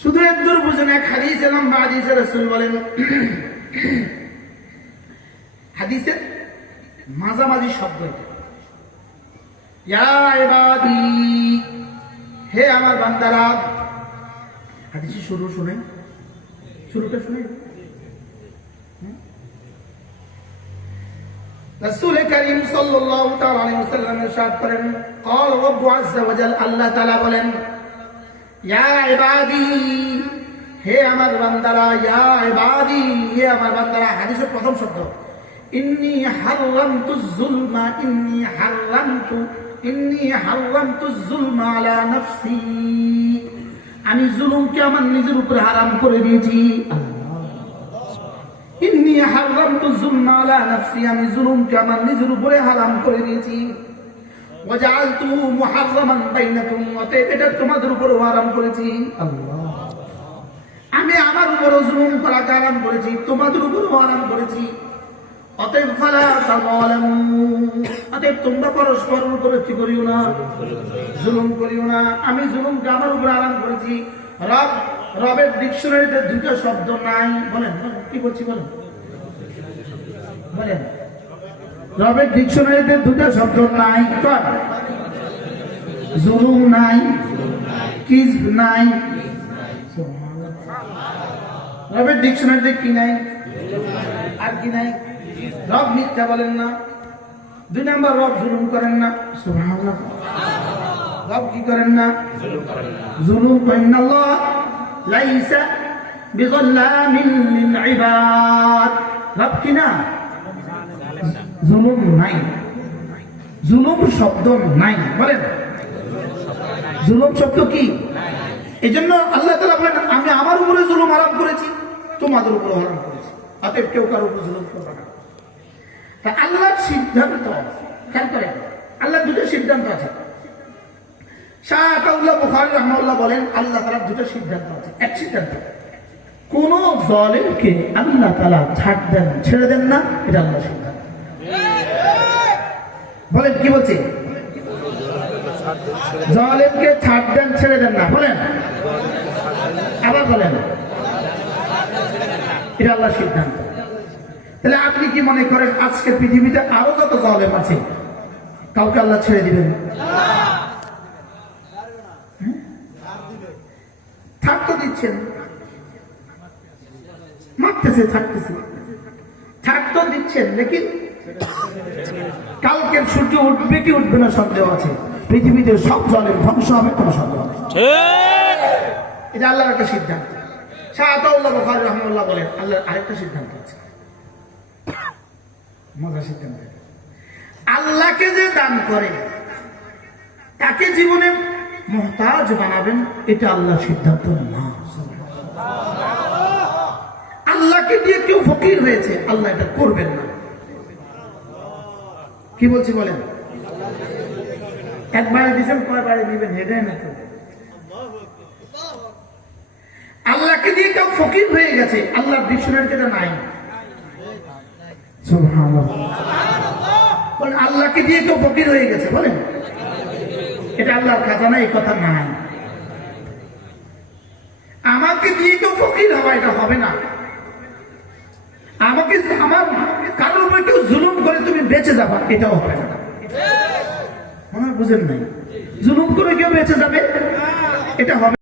শুধু একদূর বা হাদিসের রসুল বলেন, হাদিসের মাঝামাঝি শব্দ হে আমার বান্দারা। হাদিসের শুরু শুনে শুরুটা শুনে রসুল করিম সাল্লাল্লাহু তাআলা আলাইহি ওয়াসাল্লাম ইরশাদ করেন قال رب عز وجل আল্লাহ তাআলা বলেন ইয়া ইবাদি হে আমার বান্দারা ইয়া ইবাদি হে আমার বান্দারা হাদিসের প্রথম শব্দ ইন্নী হারামতু যুলমা ইন্নী হারামতু ইন্নী হারামতু যুলমা আলা নাফসি আমি জুলুমকে আমার নিজের উপর হারাম করে দিয়েছি ইন্নী হারামতু যুলমা আলা নাফসি আমি জুলুমকে আমার নিজের উপরে হারাম করে দিয়েছি। ওয়াজআলতু মুহাররামান বাইনাকুম অতএব এটা তোমাদের উপর হারাম করেছি। আল্লাহ। আমি আমার উপর জুলুম করাকে হারাম করেছি তোমাদের উপর হারাম করেছি। অতএব ফালা তাযালামু অতএব তোমরা পরস্পরের উপরে কি করিও না? জুলুম করিও না। আমি জুলুমকে আমার উপর হারাম করেছি। রব রবের ডিকশনারিতে দুটো শব্দ নাই। বলেন কি বলছি বলেন? রবের ডিকশনারিতে দুটো শব্দ নাই জুলুম নাই কিজ নাই। রবের ডিকশনারিতে কি নাই? আর কি নাই? রব মিথ্যা বলেন না। দুই নাম্বার রব জুলুম করেন না। সুবহানাল্লাহ। রব কি করেন না? জুলুম করেন না। আল্লাহ। লাইসা বিযাল্লামিন লিল ইবাদ। রব কি না? জুলুম নাই। জুলুম শব্দ নাই, বলেন। জুলুম শব্দ কি? এই জন্য আল্লাহ তালা বলেন, আমি আমার উপরে জুলুম আরাম করেছি, তোমাদের উপরে আরাম করেছি। অতএব কেউ কারোর উপর জুলুম করবে না। তা আল্লাহর সিদ্ধান্ত, খেয়াল করেন আল্লাহ দুটো সিদ্ধান্ত আছে। শাহ বুখারী রহমাউল্লাহ বলেন, আল্লাহ তালার দুটো সিদ্ধান্ত আছে। এক সিদ্ধান্ত, কোন জলেমকে আল্লাহ তালা ছাড় দেন, ছেড়ে দেন না, এটা আল্লাহ সিদ্ধান্ত। বলেন, কি বলছে? জলেমকে ছাড় দেন, ছেড়ে দেন না, বলেন। আবার বলেন। এটা আল্লাহ সিদ্ধান্ত। তাহলে আপনি কি মনে করেন আজকে পৃথিবীতে আরও জলেম আছে, কাউকে আল্লাহ ছেড়ে দিবেন? হ্যাঁ? থাক তো দিচ্ছেন। মারতেছে থাকতেছে থাক তো দিচ্ছেন লেকিন কালকের সূর্য উঠবে কি উঠবে না সন্দেহ আছে। পৃথিবীতে সব জলের ধ্বংস হবে কোনো সন্দেহ নেই। এটা আল্লাহর একটা সিদ্ধান্ত। শাহাতাউল্লাহ বুখারী রহমাল্লাহ বলেন আল্লাহর আরেকটা সিদ্ধান্ত আছে। মজার সিদ্ধান্ত আল্লাহকে যে দান করে তাকে জীবনে মহতাজ বানাবেন এটা আল্লাহর সিদ্ধান্ত না। আল্লাহকে দিয়ে কেউ ফকির হয়েছে আল্লাহ এটা করবেন না। কি বলছি বলেন? দিচ্ছেন দিবেন আল্লাহকে দিয়ে কেউ ফকির হয়ে গেছে ডিকশনারিতে নাই। আল্লাহকে দিয়ে কেউ ফকির হয়ে গেছে, বলেন। এটা আল্লাহর খাজানা, এই কথা নাই। আমাকে দিয়ে কেউ ফকির হওয়া এটা হবে না। আমাকে, আমার কারোর উপরে কেউ জুলুম করে বেঁচে যাবা এটাও হবে না। বুঝেন নাই? জুলুম করে কেউ বেঁচে যাবে? এটা হবে